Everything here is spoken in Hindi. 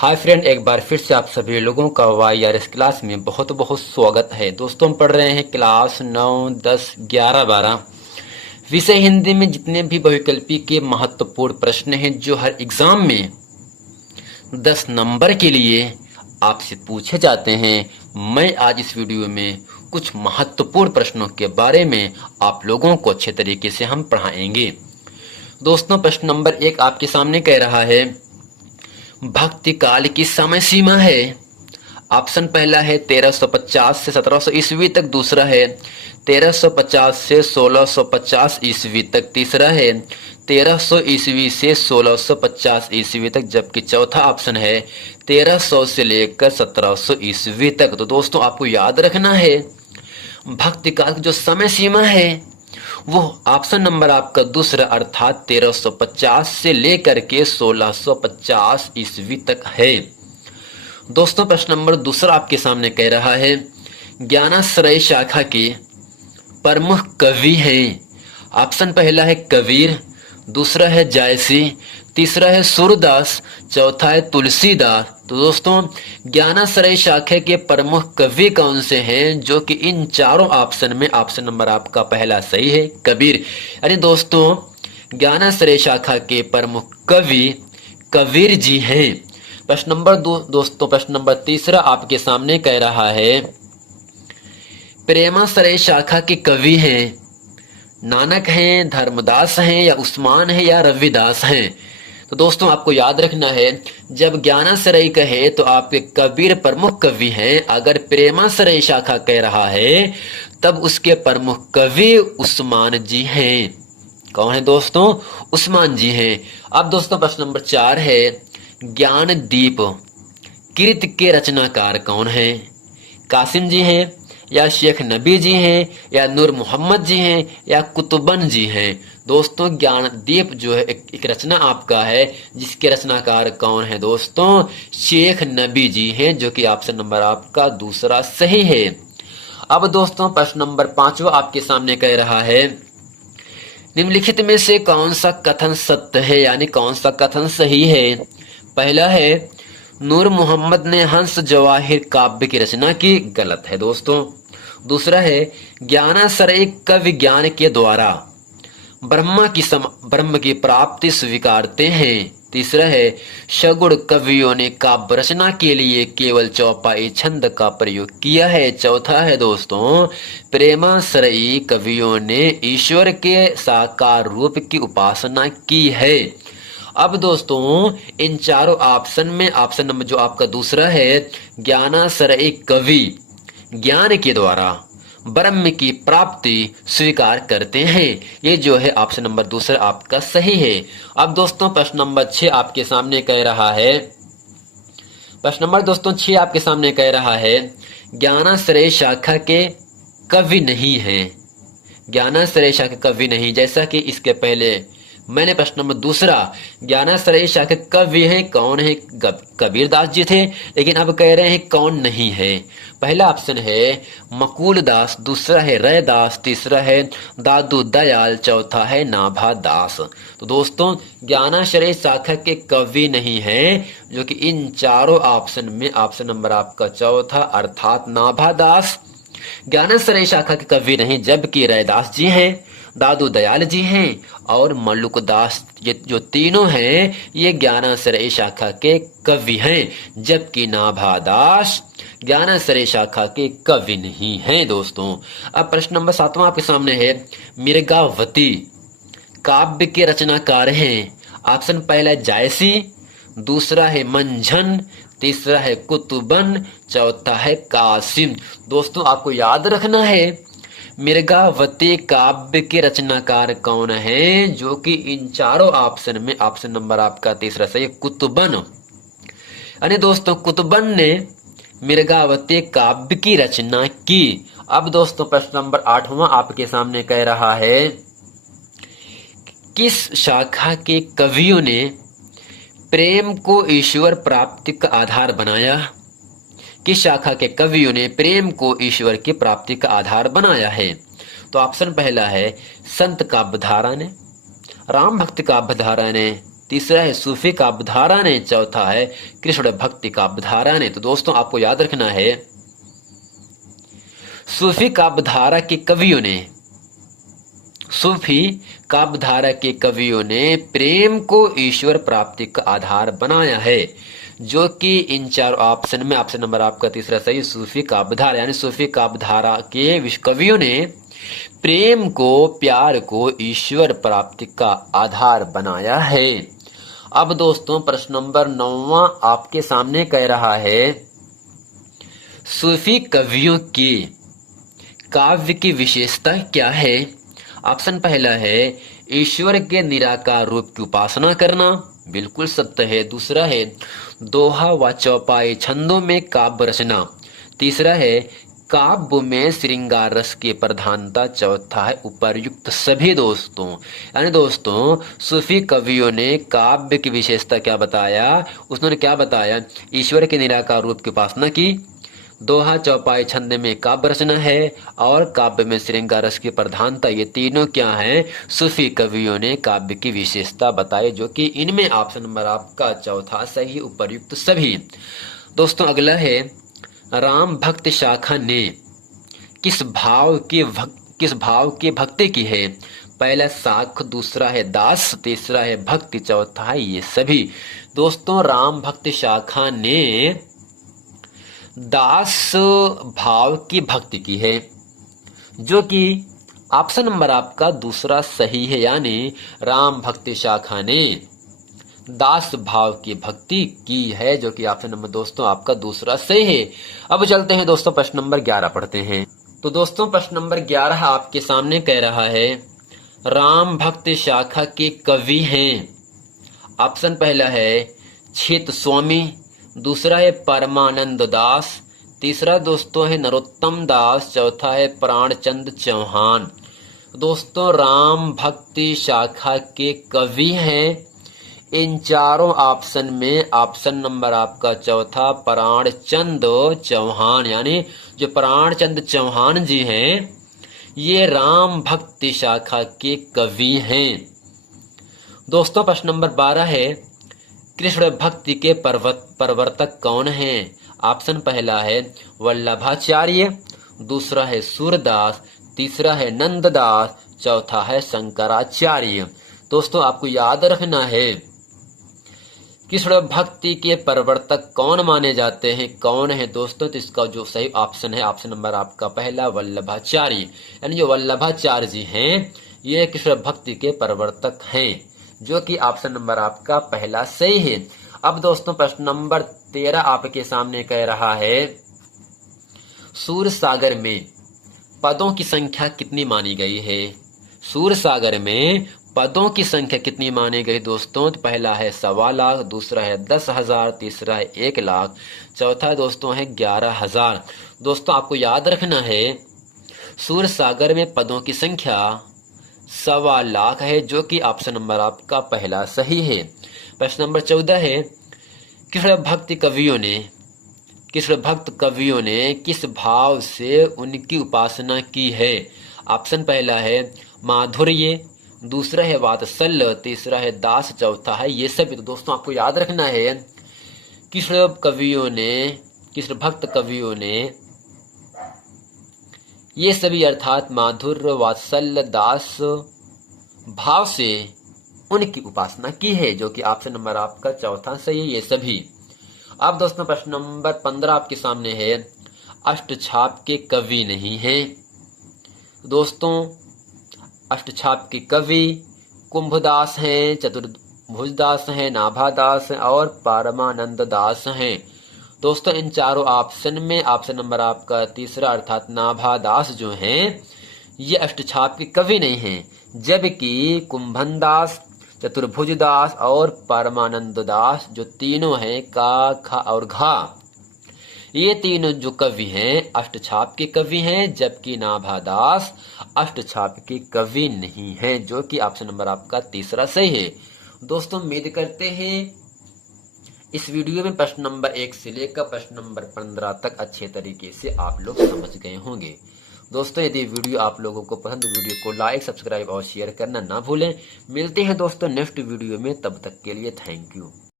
हाय फ्रेंड, एक बार फिर से आप सभी लोगों का वाईआरएस क्लास में बहुत बहुत स्वागत है। दोस्तों, हम पढ़ रहे हैं क्लास 9, 10, 11, 12 विषय हिंदी में जितने भी बहुविकल्पी के महत्वपूर्ण प्रश्न हैं जो हर एग्जाम में 10 नंबर के लिए आपसे पूछे जाते हैं। मैं आज इस वीडियो में कुछ महत्वपूर्ण प्रश्नों के बारे में आप लोगों को अच्छे तरीके से हम पढ़ाएंगे। दोस्तों, प्रश्न नंबर 1 आपके सामने कह रहा है, भक्ति काल की समय सीमा है। ऑप्शन पहला है 1350 से 1700 ईस्वी तक, दूसरा है 1350 से 1650 ईस्वी तक, तीसरा है 1300 ईस्वी से 1650 ईस्वी तक, जबकि चौथा ऑप्शन है 1300 से लेकर 1700 ईस्वी तक। तो दोस्तों, आपको याद रखना है भक्ति काल की जो समय सीमा है वो ऑप्शन नंबर आपका दूसरा अर्थात 1350 से लेकर के 1650 ईस्वी तक है। दोस्तों, प्रश्न नंबर दूसरा आपके सामने कह रहा है, ज्ञानाश्रय शाखा के प्रमुख कवि हैं। ऑप्शन पहला है कबीर, दूसरा है जायसी, तीसरा है सूरदास, चौथा है तुलसीदास। तो दोस्तों, ज्ञानाश्रय शाखा के प्रमुख कवि कौन से हैं? जो कि इन चारों ऑप्शन में ऑप्शन नंबर आपका पहला सही है, कबीर। यानी दोस्तों, ज्ञानाश्रय शाखा के प्रमुख कवि कबीर जी हैं। प्रश्न नंबर दोस्तों, प्रश्न नंबर तीसरा आपके सामने कह रहा है, प्रेमाश्रय शाखा के कवि हैं नानक हैं, धर्मदास हैं, या उस्मान हैं, या रविदास हैं। तो दोस्तों, आपको याद रखना है, जब ज्ञानाश्रय कहे तो आपके कबीर प्रमुख कवि हैं। अगर प्रेमाश्रय शाखा कह रहा है तब उसके प्रमुख कवि उस्मान जी हैं। कौन है दोस्तों? उस्मान जी हैं। अब दोस्तों, प्रश्न नंबर 4 है, ज्ञानदीप कृत के रचनाकार कौन है? कासिम जी हैं, या शेख नबी जी हैं, या नूर मोहम्मद जी हैं, या कुतुबन जी हैं। दोस्तों, ज्ञानदीप जो है एक रचना आपका है, जिसके रचनाकार कौन है दोस्तों? शेख नबी जी हैं, जो कि ऑप्शन नंबर आपका दूसरा सही है। अब दोस्तों, प्रश्न नंबर 5वां आपके सामने कह रहा है, निम्नलिखित में से कौन सा कथन सत्य है, यानी कौन सा कथन सही है? पहला है, नूर मोहम्मद ने हंस जवाहिर काव्य की रचना की, गलत है दोस्तों। दूसरा है, ज्ञानाश्रय कवि ज्ञान के द्वारा ब्रह्म की प्राप्ति स्वीकारते हैं। तीसरा है, सगुण कवियों ने काव्य रचना के लिए केवल चौपाई छंद का प्रयोग किया है। चौथा है दोस्तों, प्रेमाश्रयी कवियों ने ईश्वर के साकार रूप की उपासना की है। अब दोस्तों, इन चारों ऑप्शन में ऑप्शन नंबर जो आपका दूसरा है, ज्ञानाश्रय कवि ज्ञान के द्वारा ब्रह्म की प्राप्ति स्वीकार करते हैं, ये जो है ऑप्शन नंबर दूसरा आपका सही है। अब दोस्तों, प्रश्न नंबर 6 आपके सामने कह रहा है, प्रश्न नंबर दोस्तों 6 आपके सामने कह रहा है, ज्ञानाश्रय शाखा के कवि नहीं है। ज्ञानाश्रय शाखा कवि नहीं, जैसा कि इसके पहले मैंने प्रश्न नंबर दूसरा ज्ञानाश्रय शाखा कवि हैं कौन है? कबीर दास जी थे, लेकिन अब कह रहे हैं कौन नहीं है। पहला ऑप्शन है मकूल दास, दूसरा है रैदास, तीसरा है दादू दयाल, चौथा है नाभा दास। तो दोस्तों, ज्ञानाश्रय शाखा के कवि नहीं है, जो कि इन चारों ऑप्शन में ऑप्शन नंबर आपका चौथा अर्थात नाभा दास ज्ञानाश्रय शाखा के कवि नहीं, जबकि रैदास जी हैं, दादू दयाल जी हैं और मल्लुक दास, ये जो तीनों हैं ये ज्ञानाश्रय शाखा के कवि हैं, जबकि नाभा दास ज्ञानाश्रय शाखा के कवि नहीं हैं। दोस्तों, अब प्रश्न नंबर 7वां आपके सामने है, मृगावती काव्य के रचनाकार हैं। ऑप्शन पहला जायसी, दूसरा है मंझन, तीसरा है कुतुबन, चौथा है कासिम। दोस्तों, आपको याद रखना है मृगावती काव्य के रचनाकार कौन है? जो कि इन चारों ऑप्शन में ऑप्शन नंबर आपका तीसरा सही है, कुतुबन। यानी दोस्तों, कुतुबन ने मृगावती काव्य की रचना की। अब दोस्तों, प्रश्न नंबर 8वां आपके सामने कह रहा है, किस शाखा के कवियों ने प्रेम को ईश्वर प्राप्ति का आधार बनाया? किस शाखा के कवियों ने प्रेम को ईश्वर की प्राप्ति का आधार बनाया है? तो ऑप्शन पहला है संत काव्यधारा ने, राम भक्त काव्यधारा ने, तीसरा है सूफी काव्यधारा ने, चौथा है कृष्ण भक्ति काव्यधारा ने। तो दोस्तों आपको याद रखना है, सूफी काव्यधारा के कवियों ने, सूफी काव्यधारा के कवियों ने प्रेम को ईश्वर प्राप्ति का आधार बनाया है, जो कि इन चार ऑप्शन में ऑप्शन नंबर आपका तीसरा सही। सूफी काव्यधारा यानी सूफी काव्यधारा के कवियों ने प्रेम को, प्यार को ईश्वर प्राप्ति का आधार बनाया है। अब दोस्तों प्रश्न नंबर 9 आपके सामने कह रहा है, सूफी कवियों की काव्य की विशेषता क्या है। ऑप्शन पहला है ईश्वर के निराकार रूप की उपासना करना, बिल्कुल सत्य है। दूसरा है दोहा व चौपाई छंदों में काव्य रचना। तीसरा है काव्य में श्रृंगार रस की प्रधानता। चौथा है उपर्युक्त सभी। दोस्तों यानी दोस्तों सूफी कवियों ने काव्य की विशेषता क्या बताया, उसने क्या बताया, ईश्वर के निराकार रूप की उपासना की, दोहा चौपाई छंद में काव्य रचना है, और काव्य में श्रृंगार रस की प्रधानता। ये तीनों क्या हैं, सूफी कवियों ने काव्य की विशेषता बताई, जो कि इनमें ऑप्शन नंबर आपका चौथा सही, उपर्युक्त सभी। दोस्तों अगला है राम भक्त शाखा ने किस भाव की भक्ति की है। पहला साख, दूसरा है दास, तीसरा है भक्ति, चौथा है ये सभी। दोस्तों राम भक्त शाखा ने दास भाव की भक्ति की है, जो कि ऑप्शन नंबर आपका दूसरा सही है, यानी राम भक्ति शाखा ने दास भाव की भक्ति की है, जो कि ऑप्शन नंबर दोस्तों आपका दूसरा सही है। अब चलते हैं दोस्तों प्रश्न नंबर 11 पढ़ते हैं। तो दोस्तों प्रश्न नंबर 11 आपके सामने कह रहा है, राम भक्त शाखा के कवि हैं। ऑप्शन पहला है छित स्वामी, दूसरा है परमानंद दास, तीसरा दोस्तों है नरोत्तम दास, चौथा है प्राणचंद चौहान। दोस्तों राम भक्ति शाखा के कवि हैं इन चारों ऑप्शन में ऑप्शन नंबर आपका चौथा प्राणचंद चौहान, यानी जो प्राणचंद चौहान जी हैं ये राम भक्ति शाखा के कवि हैं। दोस्तों प्रश्न नंबर 12 है कृष्ण भक्ति के प्रवर्तक कौन हैं। ऑप्शन पहला है वल्लभाचार्य, दूसरा है सूरदास, तीसरा है नंददास, चौथा है शंकराचार्य। दोस्तों आपको याद रखना है कृष्ण भक्ति के प्रवर्तक कौन माने जाते हैं, कौन है दोस्तों, तो इसका जो सही ऑप्शन है ऑप्शन नंबर आपका पहला वल्लभाचार्य, यानी जो वल्लभाचार्य जी हैं ये कृष्ण भक्ति के प्रवर्तक हैं, जो कि ऑप्शन नंबर आपका पहला सही है। अब दोस्तों प्रश्न नंबर 13 आपके सामने कह रहा है, सूर सागर में पदों की संख्या कितनी मानी गई है। सूर सागर में पदों की संख्या कितनी मानी गई दोस्तों, तो पहला है 1.25 लाख, दूसरा है 10,000, तीसरा है 1 लाख, चौथा दोस्तों है 11,000। दोस्तों आपको याद रखना है सूर सागर में पदों की संख्या 1.25 लाख है, जो कि ऑप्शन नंबर आपका पहला सही है। प्रश्न नंबर 14 है कृष्ण भक्त कवियों ने किस भाव से उनकी उपासना की है। ऑप्शन पहला है माधुर्य, दूसरा है वात्सल्य, तीसरा है दास, चौथा है ये सभी। तो दोस्तों आपको याद रखना है कृष्ण भक्त कवियों ने ये सभी अर्थात माधुर्य, वात्सल्य, दास भाव से उनकी उपासना की है, जो कि ऑप्शन नंबर आपका चौथा सही है ये सभी। अब दोस्तों प्रश्न नंबर 15 आपके सामने है, अष्टछाप के कवि नहीं हैं। दोस्तों अष्टछाप के कवि कुंभदास हैं, चतुर्भुजदास हैं, नाभादास हैं और परमानंद दास हैं। दोस्तों इन चारों ऑप्शन में ऑप्शन नंबर आपका तीसरा अर्थात नाभादास जो हैं ये अष्टछाप के कवि नहीं हैं, जबकि कुंभनदास, चतुर्भुजदास और परमानंद दास जो तीनों हैं का, खा और घा, ये तीनों जो कवि हैं अष्टछाप के कवि हैं, जबकि नाभादास अष्टछाप के कवि नहीं हैं, जो कि ऑप्शन नंबर आपका तीसरा सही है। दोस्तों उम्मीद करते हैं इस वीडियो में प्रश्न नंबर 1 से लेकर प्रश्न नंबर 15 तक अच्छे तरीके से आप लोग समझ गए होंगे। दोस्तों यदि वीडियो आप लोगों को पसंद, वीडियो को लाइक, सब्सक्राइब और शेयर करना ना भूलें। मिलते हैं दोस्तों नेक्स्ट वीडियो में, तब तक के लिए थैंक यू।